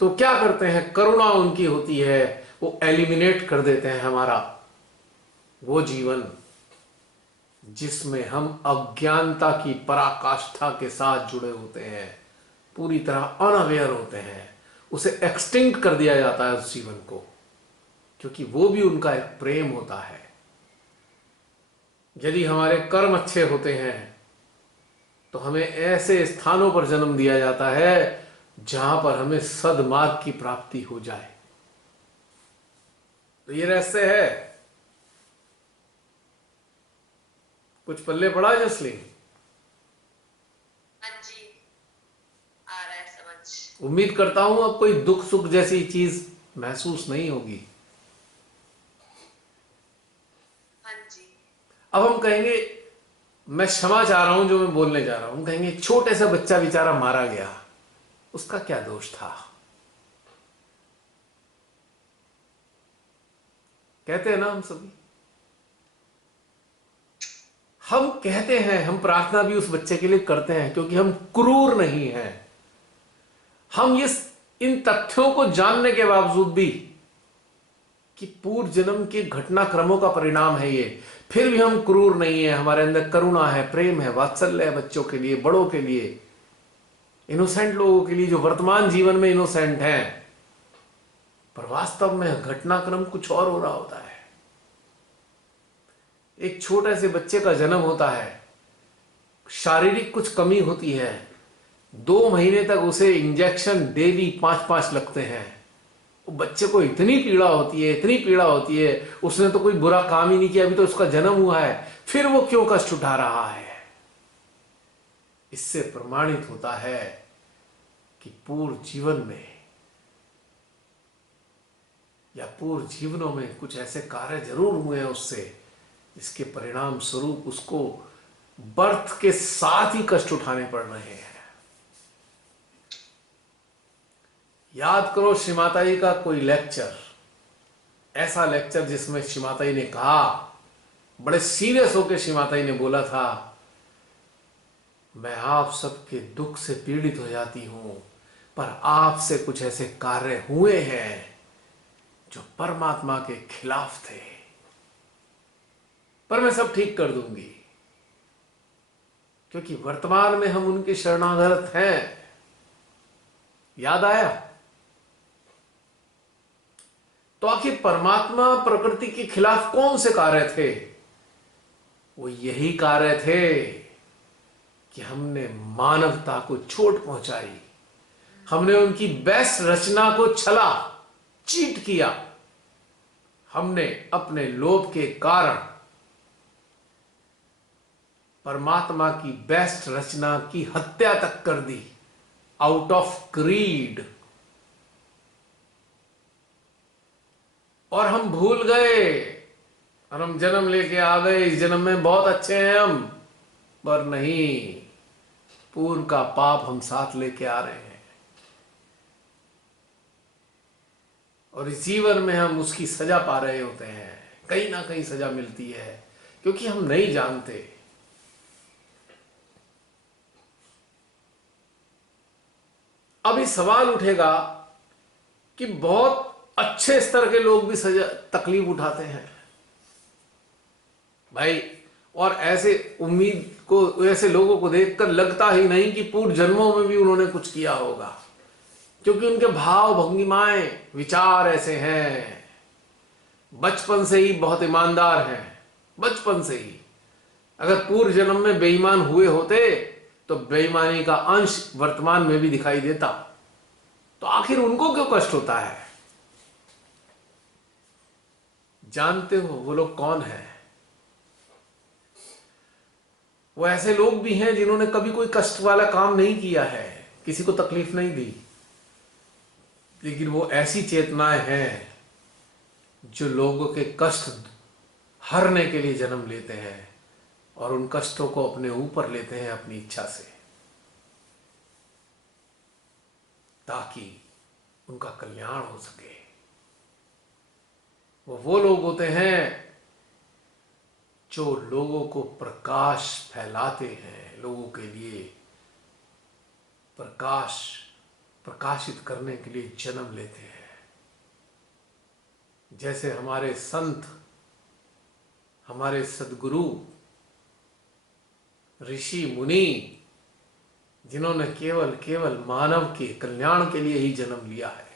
तो क्या करते हैं? करुणा उनकी होती है, वो एलिमिनेट कर देते हैं हमारा वो जीवन जिसमें हम अज्ञानता की पराकाष्ठा के साथ जुड़े होते हैं, पूरी तरह अनअवेयर होते हैं। उसे एक्सटिंक्ट कर दिया जाता है उस जीवन को, क्योंकि वो भी उनका एक प्रेम होता है। यदि हमारे कर्म अच्छे होते हैं तो हमें ऐसे स्थानों पर जन्म दिया जाता है जहां पर हमें सद्मार्ग की प्राप्ति हो जाए। तो ये रहस्य है। कुछ पल्ले पड़ा जसलीन? हाँ जी, आ रहा है समझ। उम्मीद करता हूं अब कोई दुख सुख जैसी चीज महसूस नहीं होगी। हाँ जी। अब हम कहेंगे, मैं क्षमा चाह रहा हूं जो मैं बोलने जा रहा हूं, कहेंगे छोटे सा बच्चा बेचारा मारा गया, उसका क्या दोष था? कहते हैं ना हम सभी, हम कहते हैं, हम प्रार्थना भी उस बच्चे के लिए करते हैं क्योंकि हम क्रूर नहीं हैं। हम इन तथ्यों को जानने के बावजूद भी कि पूर्व जन्म के घटनाक्रमों का परिणाम है ये, फिर भी हम क्रूर नहीं है। हमारे अंदर करुणा है, प्रेम है, वात्सल्य है बच्चों के लिए, बड़ों के लिए, इनोसेंट लोगों के लिए जो वर्तमान जीवन में इनोसेंट हैं, पर वास्तव में घटनाक्रम कुछ और हो रहा होता है। एक छोटे से बच्चे का जन्म होता है, शारीरिक कुछ कमी होती है, 2 महीने तक उसे इंजेक्शन डेली 5-5 लगते हैं। बच्चे को इतनी पीड़ा होती है, इतनी पीड़ा होती है, उसने तो कोई बुरा काम ही नहीं किया, अभी तो उसका जन्म हुआ है, फिर वो क्यों कष्ट उठा रहा है? इससे प्रमाणित होता है कि पूर्व जीवन में या पूर्व जीवनों में कुछ ऐसे कार्य जरूर हुए हैं उससे, जिसके परिणाम स्वरूप उसको बर्थ के साथ ही कष्ट उठाने पड़ रहे हैं। याद करो श्रीमाता जी का कोई लेक्चर, ऐसा लेक्चर जिसमें श्रीमाता जी ने कहा, बड़े सीरियस होकर श्रीमाता जी ने बोला था, मैं आप सबके दुख से पीड़ित हो जाती हूं, पर आपसे कुछ ऐसे कार्य हुए हैं जो परमात्मा के खिलाफ थे, पर मैं सब ठीक कर दूंगी, क्योंकि वर्तमान में हम उनके शरणागत हैं। याद आया? तो आखिर परमात्मा प्रकृति के खिलाफ कौन से कार्य थे? वो यही कार्य थे कि हमने मानवता को चोट पहुंचाई, हमने उनकी बेस्ट रचना को छला, चीट किया, हमने अपने लोभ के कारण परमात्मा की बेस्ट रचना की हत्या तक कर दी आउट ऑफ क्रीड। और हम भूल गए और हम जन्म लेके आ गए, इस जन्म में बहुत अच्छे हैं हम, पर नहीं, पूर्व का पाप हम साथ लेके आ रहे हैं और इस जीवन में हम उसकी सजा पा रहे होते हैं। कहीं ना कहीं सजा मिलती है क्योंकि हम नहीं जानते। अभी सवाल उठेगा कि बहुत अच्छे स्तर के लोग भी सजा तकलीफ उठाते हैं भाई, और ऐसे उम्मीद को, ऐसे लोगों को देखकर लगता ही नहीं कि पूर्व जन्मों में भी उन्होंने कुछ किया होगा, क्योंकि उनके भाव भंगिमाएं विचार ऐसे हैं। बचपन से ही बहुत ईमानदार हैं, बचपन से ही। अगर पूर्व जन्म में बेईमान हुए होते तो बेईमानी का अंश वर्तमान में भी दिखाई देता, तो आखिर उनको क्यों कष्ट होता है? जानते हो वो लोग कौन है? वो ऐसे लोग भी हैं जिन्होंने कभी कोई कष्ट वाला काम नहीं किया है, किसी को तकलीफ नहीं दी, लेकिन वो ऐसी चेतनाएं हैं जो लोगों के कष्ट हरने के लिए जन्म लेते हैं और उन कष्टों को अपने ऊपर लेते हैं अपनी इच्छा से, ताकि उनका कल्याण हो सके। वो लोग होते हैं जो लोगों को प्रकाश फैलाते हैं, लोगों के लिए प्रकाशित करने के लिए जन्म लेते हैं। जैसे हमारे संत, हमारे सद्गुरु, ऋषि मुनि, जिन्होंने केवल मानव के कल्याण के लिए ही जन्म लिया है,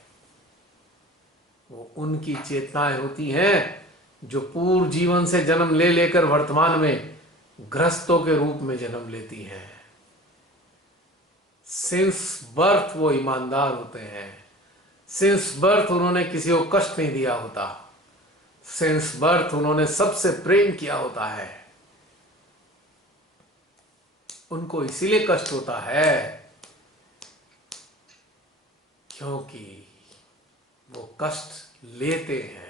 वो उनकी चेतनाएं होती हैं जो पूर्व जीवन से जन्म ले लेकर वर्तमान में गृहस्थों के रूप में जन्म लेती हैं। सिंस बर्थ वो ईमानदार होते हैं, सिंस बर्थ उन्होंने किसी को कष्ट नहीं दिया होता, सिंस बर्थ उन्होंने सबसे प्रेम किया होता है। उनको इसीलिए कष्ट होता है क्योंकि वो कष्ट लेते हैं।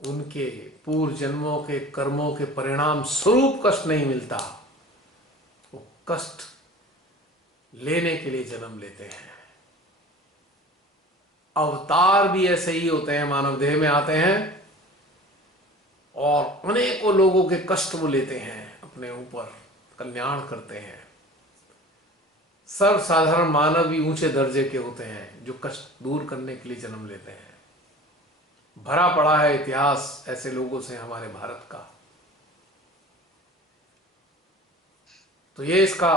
उनके पूर्व जन्मों के कर्मों के परिणाम स्वरूप कष्ट नहीं मिलता, वो कष्ट लेने के लिए जन्म लेते हैं। अवतार भी ऐसे ही होते हैं, मानव देह में आते हैं और अनेकों लोगों के कष्ट वो लेते हैं, अपने ऊपर कल्याण करते हैं। सर्वसाधारण मानव भी ऊंचे दर्जे के होते हैं जो कष्ट दूर करने के लिए जन्म लेते हैं। भरा पड़ा है इतिहास ऐसे लोगों से हमारे भारत का। तो ये इसका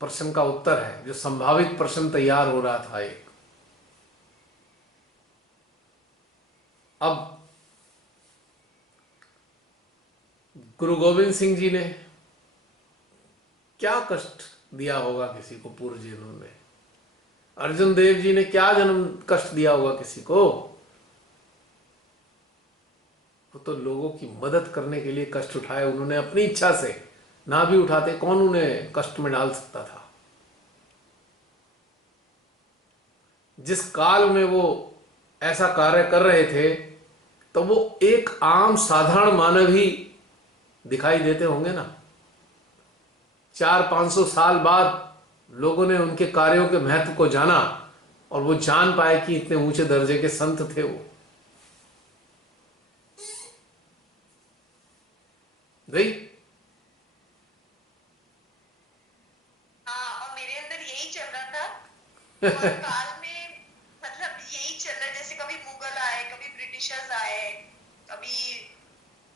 प्रश्न का उत्तर है, जो संभावित प्रश्न तैयार हो रहा था एक। अब गुरु गोविंद सिंह जी ने क्या कष्ट दिया होगा किसी को पूर्व जन्म में? अर्जुन देव जी ने क्या जन्म कष्ट दिया होगा किसी को? वो तो लोगों की मदद करने के लिए कष्ट उठाए उन्होंने अपनी इच्छा से, ना भी उठाते कौन उन्हें कष्ट में डाल सकता था। जिस काल में वो ऐसा कार्य कर रहे थे तो वो एक आम साधारण मानव ही दिखाई देते होंगे ना। 400-500 साल बाद लोगों ने उनके कार्यों के महत्व को जाना और वो जान पाए कि इतने ऊंचे दर्जे के संत थे वो। गई? हाँ, और मेरे अंदर यही चल रहा था और काल में, मतलब यही चल रहा है। जैसे कभी मुगल आए, कभी ब्रिटिशर्स आए, कभी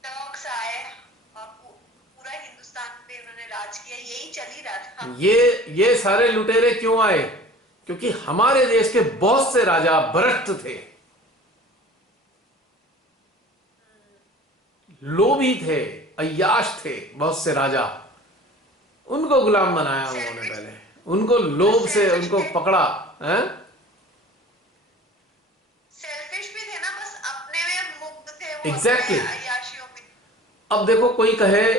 टर्क्स आए और पूरा हिंदुस्तान पे उन्होंने राज किया, यही चल ही रहा था। ये सारे लुटेरे क्यों आए? क्योंकि हमारे देश के बहुत से राजा भ्रष्ट थे, लोभी थे, अय्याश थे। बहुत से राजा, उनको गुलाम बनाया उन्होंने पहले, उनको लोभ से उनको पकड़ा है। सेल्फिश भी थे ना, बस अपने में मुग्ध थे वो, एग्जैक्टली, अपने अय्याशियों अब देखो कोई कहे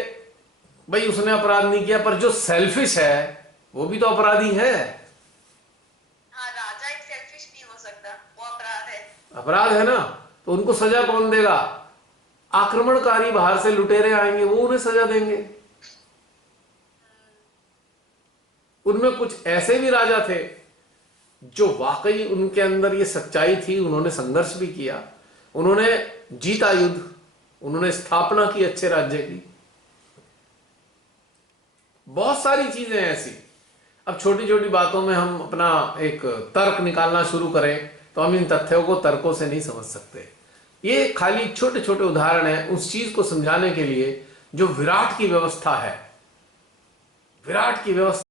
भाई उसने अपराध नहीं किया, पर जो सेल्फिश है वो भी तो अपराधी है। हाँ, राजा एक सेल्फिश नहीं हो सकता, वो अपराध है। अपराध है ना, तो उनको सजा कौन देगा? आक्रमणकारी बाहर से लुटेरे आएंगे, वो उन्हें सजा देंगे। उनमें कुछ ऐसे भी राजा थे जो वाकई उनके अंदर ये सच्चाई थी, उन्होंने संघर्ष भी किया, उन्होंने जीता युद्ध, उन्होंने स्थापना की अच्छे राज्य की। बहुत सारी चीजें ऐसी। अब छोटी छोटी बातों में हम अपना एक तर्क निकालना शुरू करें तो हम इन तथ्यों को तर्कों से नहीं समझ सकते। ये खाली छोटे छोटे उदाहरण है उस चीज को समझाने के लिए जो विराट की व्यवस्था है। विराट की व्यवस्था